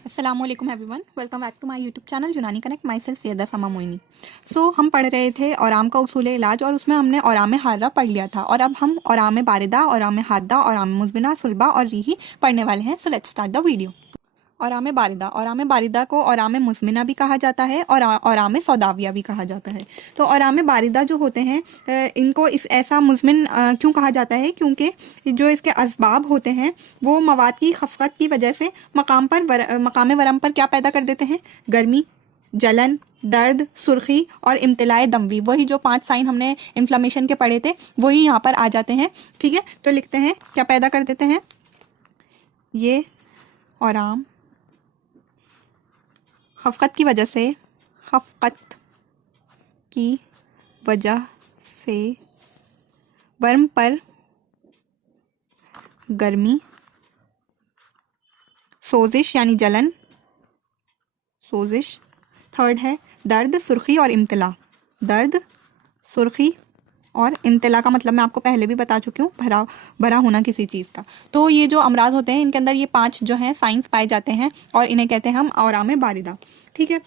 अस्सलामुअलैकुम everyone, welcome back to my YouTube channel Unani connect. Myself Syeda Sama Moini. हम पढ़ रहे थे औराम का उसूल इलाज और उसमें हमने औराम हारा पढ़ लिया था और अब हम औराम बारिदा, औराम हादा, औराम मुज़बिना, सुलबा और रीही पढ़ने वाले हैं। So let's start the video. औराम बारिदा को औराम मुज़मिना भी कहा जाता है और औराम सौदाविया भी कहा जाता है। तो औराम बारिदा जो होते हैं इनको इस ऐसा मुज़मिन क्यों कहा जाता है, क्योंकि जो इसके असबाब होते हैं वो मवाद की खफकत की वजह से मकाम वरम पर क्या पैदा कर देते हैं? गर्मी, जलन, दर्द, सुर्खी और इम्तिलाए दमवी। वही जो 5 साइन हमने इन्फ्लामेशन के पढ़े थे वही यहाँ पर आ जाते हैं। ठीक है, तो लिखते हैं क्या पैदा कर देते हैं ये औराम खफकत की वजह से वर्म पर गर्मी, सोजिश यानी जलन, सोजिश। थर्ड है दर्द, सुर्खी और इम्तिला। दर्द, सुर्खी और इम्तिला का मतलब मैं आपको पहले भी बता चुकी हूँ, भरा होना किसी चीज़ का। तो ये जो अमराज होते हैं इनके अंदर ये 5 जो हैं साइंस पाए जाते हैं और इन्हें कहते हैं हम औराम बारिदा। ठीक है,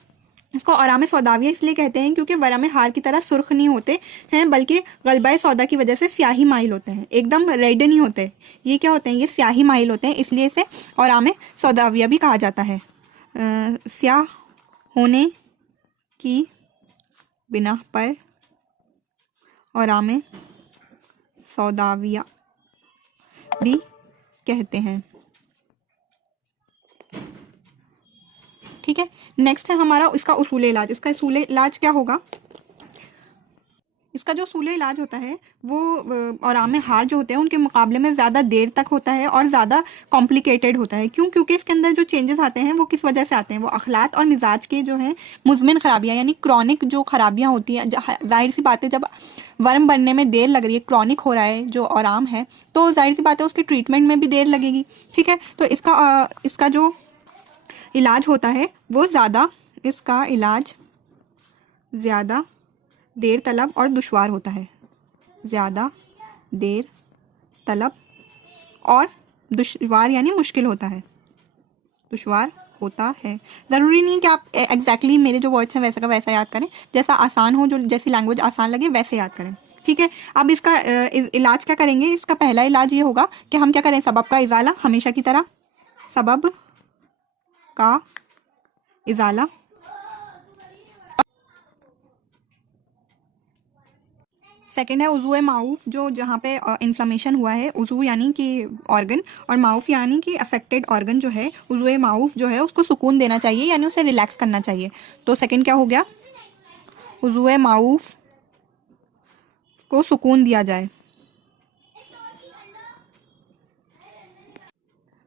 इसको औराम सौदाविया इसलिए कहते हैं क्योंकि वरम हार की तरह सुर्ख नहीं होते हैं, बल्कि गलबा सौदा की वजह से स्याही माइल होते हैं, एकदम रेड नहीं होते। ये क्या होते हैं? ये स्याही माइल होते हैं, इसलिए इसे औराम सौदाविया भी कहा जाता है। स्याह होने की बिना पर औराम सौदाविया भी कहते हैं। ठीक है, नेक्स्ट है हमारा इसका उसूल इलाज। इसका उसूल इलाज क्या होगा? इसका जो उसूल इलाज होता है वो औराम हार जो होते हैं उनके मुकाबले में ज़्यादा देर तक होता है और ज़्यादा कॉम्प्लिकेटेड होता है। क्यों? क्योंकि इसके अंदर जो चेंजेस आते हैं वो किस वजह से आते हैं? वो अखलात और मिजाज के जो है मुज़मिन खराबियाँ यानी क्रॉनिक जो खराबियाँ होती हैं। जाहिर सी बात है, जब वर्म बनने में देर लग रही है, क्रॉनिक हो रहा है जो औराम है, तो जाहिर सी बात है उसके ट्रीटमेंट में भी देर लगेगी। ठीक है, तो इसका जो इलाज होता है वो इसका इलाज ज़्यादा देर तलब और दुश्वार होता है। ज़्यादा देर तलब और दुश्वार यानी मुश्किल होता है, दुश्वार होता है। ज़रूरी नहीं कि आप एग्जैक्टली मेरे जो वर्ड्स हैं वैसा का वैसा याद करें, जैसा आसान हो, जो जैसी लैंग्वेज आसान लगे वैसे याद करें। ठीक है, अब इसका इलाज क्या करेंगे? इसका पहला इलाज ये होगा कि हम क्या करें? सबब का इजाला, हमेशा की तरह सबब का इजाला। सेकेंड है उज़ू माऊफ, जो जहाँ पे इन्फ्लामेशन हुआ है, उज़ू यानी कि ऑर्गन और माऊफ यानी कि अफेक्टेड ऑर्गन जो है, उज़ू माऊफ जो है उसको सुकून देना चाहिए यानी उसे रिलैक्स करना चाहिए। तो सेकेंड क्या हो गया? उज़ू माऊफ को सुकून दिया जाए।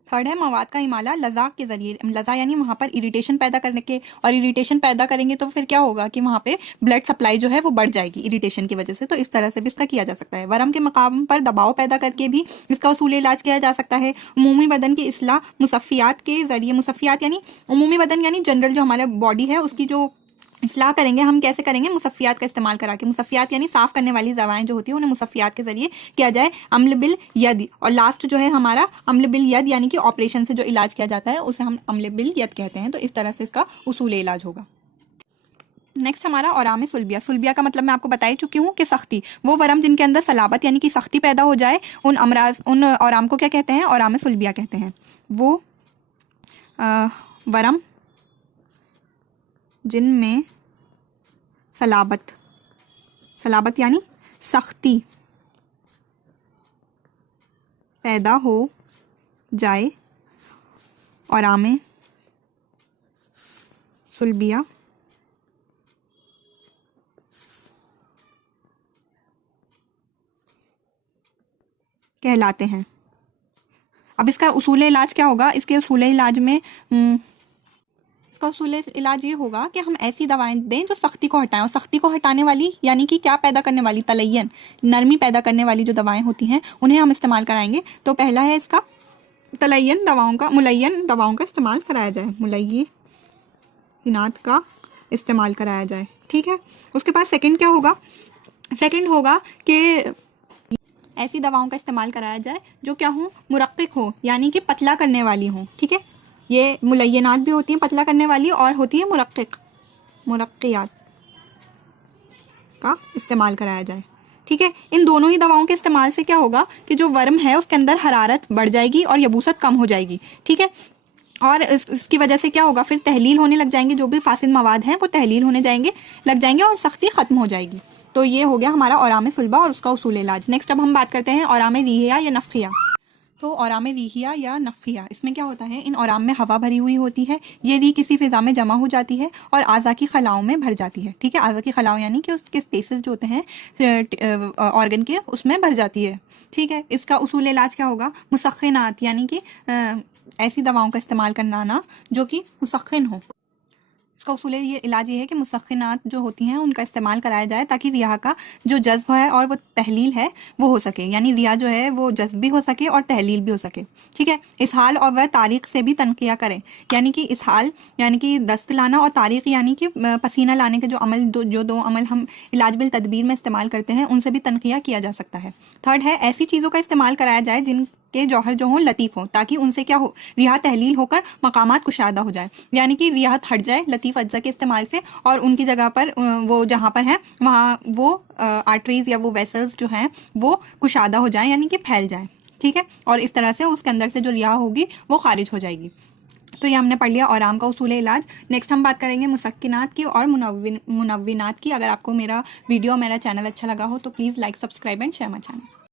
थर्ड है मवाद का इमाला लज़ा के ज़रिए। लज़ा यानी वहाँ पर इरिटेशन पैदा करने के, और इरिटेशन पैदा करेंगे तो फिर क्या होगा कि वहाँ पे ब्लड सप्लाई जो है वो बढ़ जाएगी इरिटेशन की वजह से। तो इस तरह से भी इसका किया जा सकता है। वरम के मकाम पर दबाव पैदा करके भी इसका उसूल इलाज किया जा सकता है। उमूमी बदन की इस्लाह मुसफ़ियात के ज़रिए, मुसफ़ियात यानी उमूमी बदन यानी जनरल जो हमारा बॉडी है उसकी जो इस्लाह करेंगे हम कैसे करेंगे? मुसफ़ियात का इस्तेमाल करा के। मुसफ़ियात यानी साफ़ करने वाली दवाएं जो होती है उन्हें मुसफ़ियात के ज़रिए किया जाए। अम्ल बिल यद, और लास्ट जो है हमारा अम्ल बिल यद यानी कि ऑपरेशन से जो इलाज किया जाता है उसे हम अम्ल बिल यद कहते हैं। तो इस तरह से इसका उसूल इलाज होगा। नेक्स्ट हमारा औराम सुलबिया। सुलबिया का मतलब मैं आपको बता ही चुकी हूँ कि सख्ती, वो वरम जिनके अंदर सलाबत यानी कि सख्ती पैदा हो जाए, उन औराम को क्या कहते हैं? औराम सुलबिया कहते हैं। वो वरम जिनमें सलाबत यानी सख्ती पैदा हो जाए, औराम सुलबिया कहलाते हैं। अब इसका उसूल इलाज क्या होगा? इसके उसूल इलाज में इसका उसूल इलाज ये होगा कि हम ऐसी दवाएं दें जो सख्ती को हटाएं, और सख्ती को हटाने वाली यानी कि क्या पैदा करने वाली? तलय्यन, नरमी पैदा करने वाली जो दवाएं होती हैं उन्हें हम इस्तेमाल कराएंगे। तो पहला है इसका मुलय्यन दवाओं का इस्तेमाल कराया जाए, मुलय्यनात का इस्तेमाल कराया जाए। ठीक है, उसके बाद सेकंड क्या होगा? सेकंड होगा कि ऐसी दवाओं का इस्तेमाल कराया जाए जो क्या हो? मुरक्किक हो यानी कि पतला करने वाली हो। ठीक है, ये मुलय्यनात भी होती हैं पतला करने वाली, और होती है मुरक्कियात का इस्तेमाल कराया जाए। ठीक है, इन दोनों ही दवाओं के इस्तेमाल से क्या होगा कि जो वर्म है उसके अंदर हरारत बढ़ जाएगी और यबूसत कम हो जाएगी। ठीक है, और इसकी वजह से क्या होगा, फिर तहलील होने लग जाएंगे, जो भी फासिद मवाद हैं वो तहलील होने लग जाएंगे और सख्ती ख़त्म हो जाएगी। तो ये हो गया हमारा औराम सुलबा और उसका उसूल इलाज। नेक्स्ट अब हम बात करते हैं औराम रीहिया या नफ़िया। तो औराम रीहिया या नफ़िया, इसमें क्या होता है, इन औराम में हवा भरी हुई होती है। ये री किसी फ़िज़ा में जमा हो जाती है और आज़ा की खलाओं में भर जाती है। ठीक है, आज़ा की खलाओं यानी कि उसके स्पेसेस जो होते हैं ऑर्गन के, उसमें भर जाती है। ठीक है, इसका उसूल इलाज क्या होगा, मुसख्खिनात यानी कि ऐसी दवाओं का इस्तेमाल करना ना जो कि मुसख्खिन हो। इसका उसूल ये इलाज ये है कि मुसख्खिनात जो होती हैं उनका इस्तेमाल कराया जाए ताकि रिया का जो जज्ब है और वो तहलील है वो हो सके, यानी रिया जो है वो जज्ब भी हो सके और तहलील भी हो सके। ठीक है, इसहाल और वह तारीख से भी तनकिया करें, यानी कि इसहाल यानी कि दस्त लाना और तारीख यानी कि पसीना लाने के जो अमल जो दो अमल हम इलाज बिल तदबीर में इस्तेमाल करते हैं उनसे भी तनकिया किया जा सकता है। थर्ड है, ऐसी चीज़ों का इस्तेमाल कराया जाए जिन के जौहर जो हो लतीफ़ हो, ताकि उनसे क्या हो, रियाहत तहलील होकर मकामात कुशादा हो जाए, यानी कि रियाहत हट जाए लतीफ़ अज्जा के इस्तेमाल से और उनकी जगह पर वो जहाँ पर है वहाँ वो आर्टरीज या वो वेसल्स जो हैं वो कुशादा हो जाए, यानी कि फैल जाए। ठीक है, और इस तरह से उसके अंदर से जो रिया होगी वो खारिज हो जाएगी। तो ये हमने पढ़ लिया आराम का उसूल इलाज। नेक्स्ट हम बात करेंगे मुसक्किनात की और मुनव्विनात की। अगर आपको मेरा वीडियो मेरा चैनल अच्छा लगा हो तो please like, subscribe and share my channel.